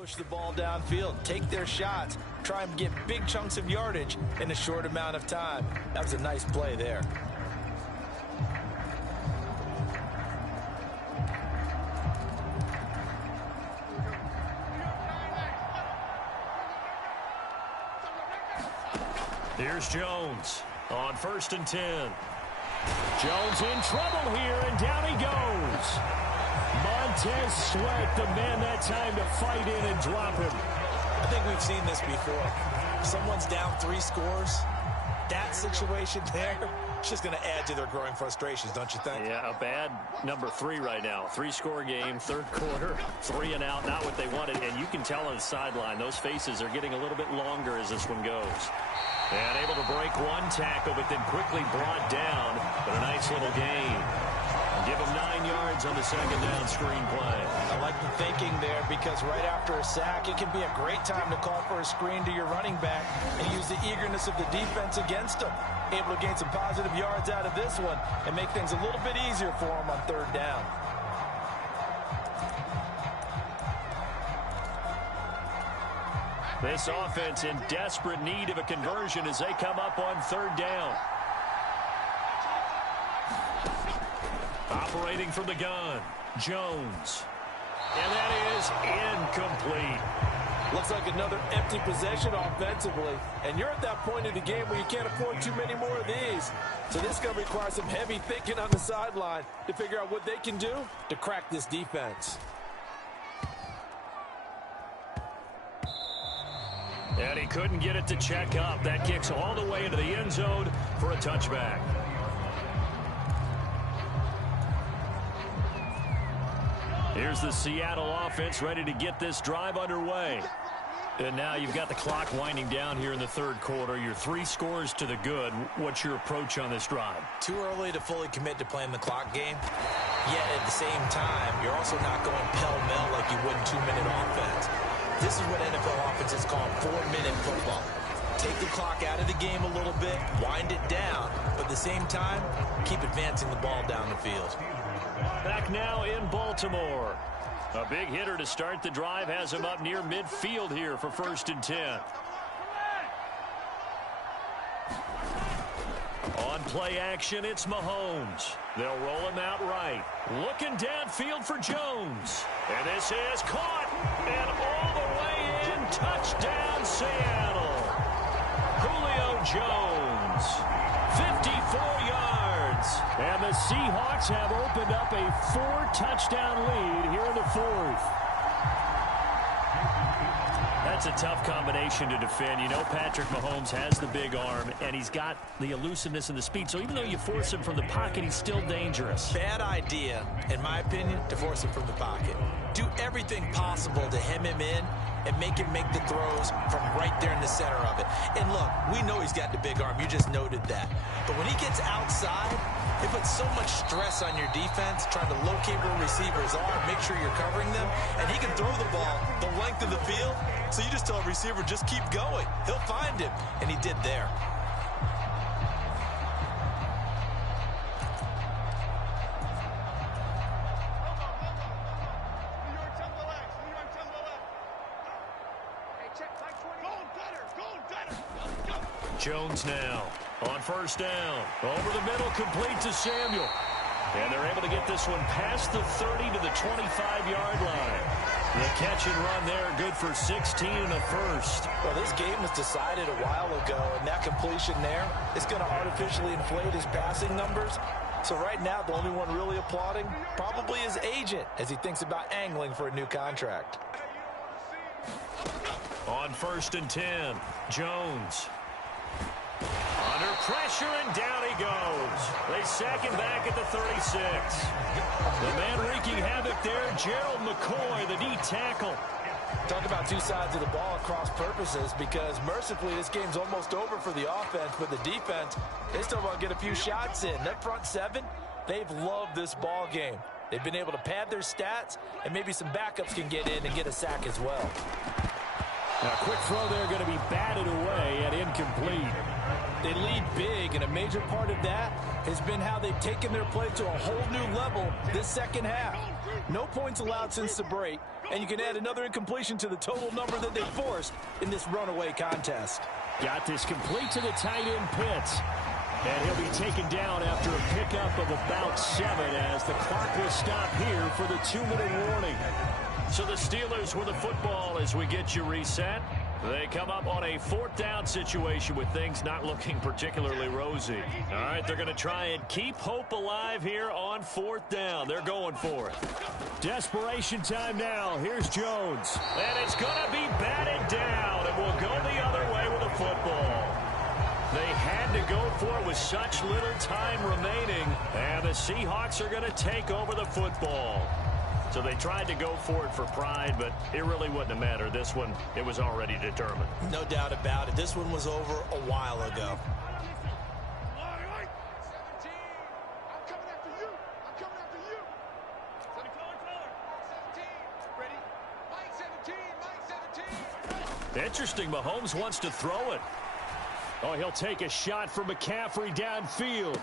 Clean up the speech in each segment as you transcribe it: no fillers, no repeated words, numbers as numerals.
push the ball downfield, take their shots, try and get big chunks of yardage in a short amount of time. That was a nice play there. Here's Jones on 1st and 10. Jones in trouble here, and down he goes. Montez Sweat, the man that time to fight in and drop him. I think we've seen this before. Someone's down 3 scores. That situation there, it's just going to add to their growing frustrations, don't you think? Yeah, a bad number 3 right now. 3-score game, 3rd quarter, 3 and out, not what they wanted. And you can tell on the sideline, those faces are getting a little bit longer as this one goes. And able to break 1 tackle, but then quickly brought down. But a nice little gain. Give him 9 yards on the 2nd down screen play. I like the thinking there, because right after a sack, it can be a great time to call for a screen to your running back and use the eagerness of the defense against him. Able to gain some positive yards out of this one and make things a little bit easier for him on 3rd down. This offense in desperate need of a conversion as they come up on 3rd down. Operating from the gun, Jones. And that is incomplete. Looks like another empty possession offensively. And you're at that point in the game where you can't afford too many more of these. So this is going to require some heavy thinking on the sideline to figure out what they can do to crack this defense. And he couldn't get it to check up. That kicks all the way into the end zone for a touchback. Here's the Seattle offense ready to get this drive underway. And now you've got the clock winding down here in the 3rd quarter. You're 3 scores to the good. What's your approach on this drive? Too early to fully commit to playing the clock game. Yet at the same time, you're also not going pell-mell like you would in 2-minute offense. This is what NFL offenses call 4-minute football. Take the clock out of the game a little bit, wind it down, but at the same time, keep advancing the ball down the field. Back now in Baltimore. A big hitter to start the drive has him up near midfield here for 1st and 10. On play action, it's Mahomes. They'll roll him out right. Looking downfield for Jones. And this is caught. And all the way in. Touchdown, Seattle. Julio Jones. 54 yards. And the Seahawks have opened up a 4-touchdown lead here in the 4th. That's a tough combination to defend. You know Patrick Mahomes has the big arm, and he's got the elusiveness and the speed. So even though you force him from the pocket, he's still dangerous. Bad idea, in my opinion, to force him from the pocket. Do everything possible to hem him in and make him make the throws from right there in the center of it. And look, we know he's got the big arm. You just noted that. But when he gets outside, it puts so much stress on your defense trying to locate where receivers are, make sure you're covering them, and he can throw the ball the length of the field. So you just tell a receiver, just keep going. He'll find him, and he did there. Jones now on 1st down. Over the middle, complete to Samuel. And they're able to get this one past the 30 to the 25-yard line. The catch and run there, good for 16 and a first. Well, this game was decided a while ago, and that completion there is going to artificially inflate his passing numbers. So right now, the only one really applauding probably his agent as he thinks about angling for a new contract. On 1st and 10, Jones. Under pressure, and down he goes. They sack him back at the 36. The man wreaking havoc there, Gerald McCoy, the D tackle. Talk about 2 sides of the ball at cross purposes, because mercifully this game's almost over for the offense, but the defense, they still want to get a few shots in. That front 7, they've loved this ball game. They've been able to pad their stats, and maybe some backups can get in and get a sack as well. Now, a quick throw there going to be batted away and incomplete. They lead big, and a major part of that has been how they've taken their play to a whole new level this second half. No points allowed since the break, and you can add another incompletion to the total number that they forced in this runaway contest. Got this complete to the tight end Pitts. And he'll be taken down after a pickup of about 7 as the clock will stop here for the 2-minute warning. So the Steelers with the football as we get you reset. They come up on a 4th down situation with things not looking particularly rosy. All right, they're going to try and keep hope alive here on 4th down. They're going for it. Desperation time now. Here's Jones. And it's going to be batted down, and we'll go the other way with the football. They had to go for it with such little time remaining, and the Seahawks are going to take over the football. So they tried to go for it for pride, but it really wouldn't have mattered. This one, it was already determined. No doubt about it. This one was over a while ago. Interesting, Mahomes wants to throw it. Oh, he'll take a shot from McCaffrey downfield.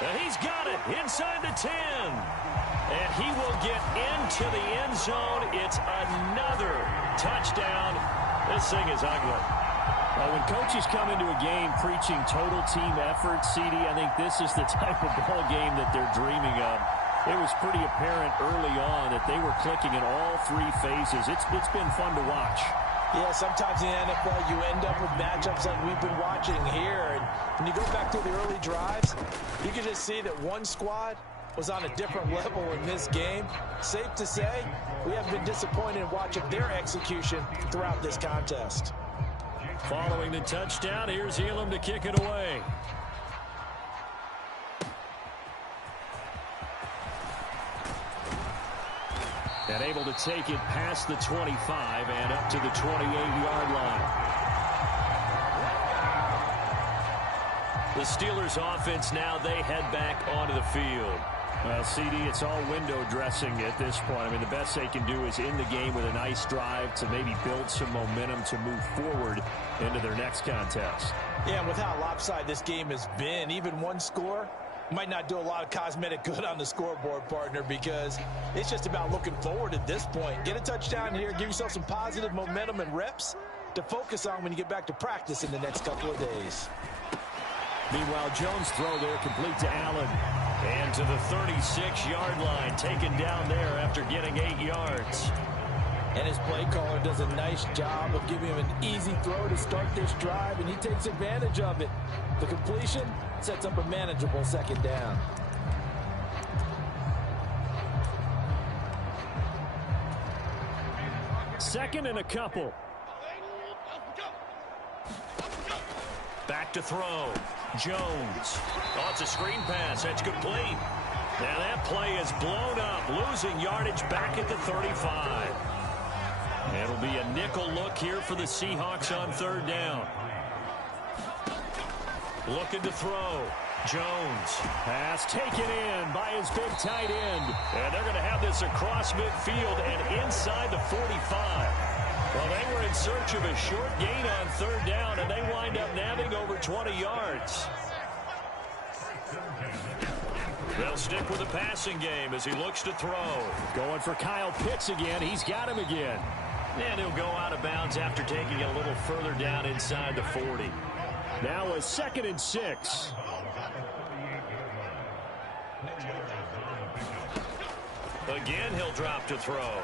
And he's got it inside the 10. And he will get into the end zone. It's another touchdown. This thing is ugly. Well, when coaches come into a game preaching total team effort, CD, I think this is the type of ball game that they're dreaming of. It was pretty apparent early on that they were clicking in all 3 phases. It's been fun to watch. Yeah, sometimes in the NFL you end up with matchups like we've been watching here. And when you go back to the early drives, you can just see that one squad was on a different level in this game. Safe to say, we have been disappointed in watching their execution throughout this contest. Following the touchdown, here's Elam to kick it away. And able to take it past the 25 and up to the 28-yard line. The Steelers offense now, they head back onto the field. Well, CD, it's all window dressing at this point. I mean, the best they can do is end the game with a nice drive to maybe build some momentum to move forward into their next contest. Yeah, and with how lopsided this game has been, even one score might not do a lot of cosmetic good on the scoreboard, partner, because it's just about looking forward at this point. Get a touchdown here, give yourself some positive momentum and reps to focus on when you get back to practice in the next couple of days. Meanwhile, Jones' throw there complete to Allen. And to the 36-yard line, taken down there after getting 8 yards. And his play caller does a nice job of giving him an easy throw to start this drive, and he takes advantage of it. The completion sets up a manageable 2nd down. Second and a couple. Back to throw. Jones. Oh, it's a screen pass. That's complete. Now that play is blown up, losing yardage back at the 35. It'll be a nickel look here for the Seahawks on 3rd down. Looking to throw. Jones. Pass taken in by his big tight end. And they're going to have this across midfield and inside the 45. Well, they were in search of a short gain on 3rd down, and they wind up nabbing over 20 yards. They'll stick with the passing game as he looks to throw. Going for Kyle Pitts again. He's got him again. And he'll go out of bounds after taking it a little further down inside the 40. Now a 2nd and 6. Again, he'll drop to throw.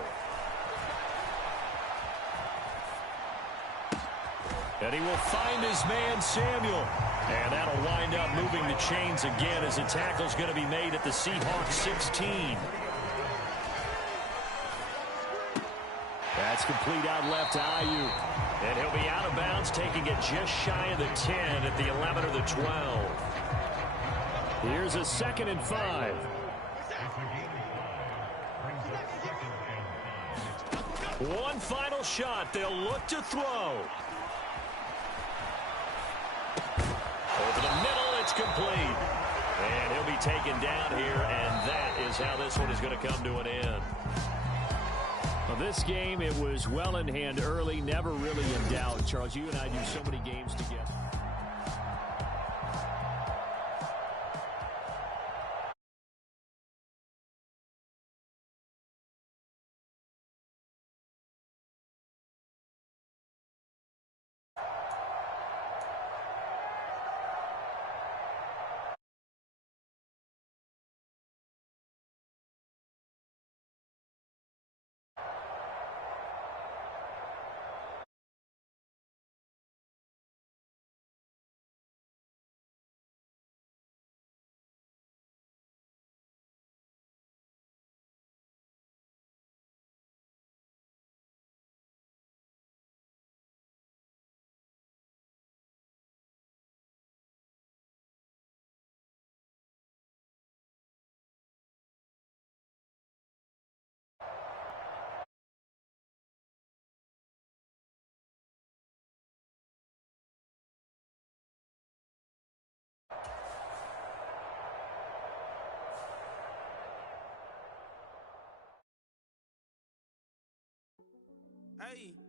And he will find his man, Samuel. And that'll wind up moving the chains again as the tackle's going to be made at the Seahawks 16. That's complete out left to Ayuk. And he'll be out of bounds, taking it just shy of the 10 at the 11 or the 12. Here's a 2nd and 5. One final shot. They'll look to throw. Over the middle, it's complete. And he'll be taken down here, and that is how this one is going to come to an end. Well, this game, it was well in hand early, never really in doubt. Charles, you and I do so many games together. Hey.